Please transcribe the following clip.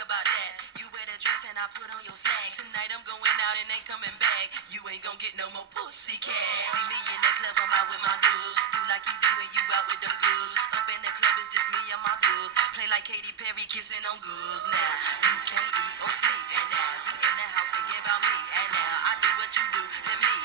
about that. You wear the dress and I put on your slacks. Tonight I'm going out and ain't coming back. You ain't gonna get no more pussy cat. See me in the club, I'm out with my dudes. You like you do when you out with them goods. Up in the club, it's just me and my goods. Play like Katy Perry kissing on goods. Now you can't eat or sleep. And now you in the house thinking about me. And now I do what you do to me.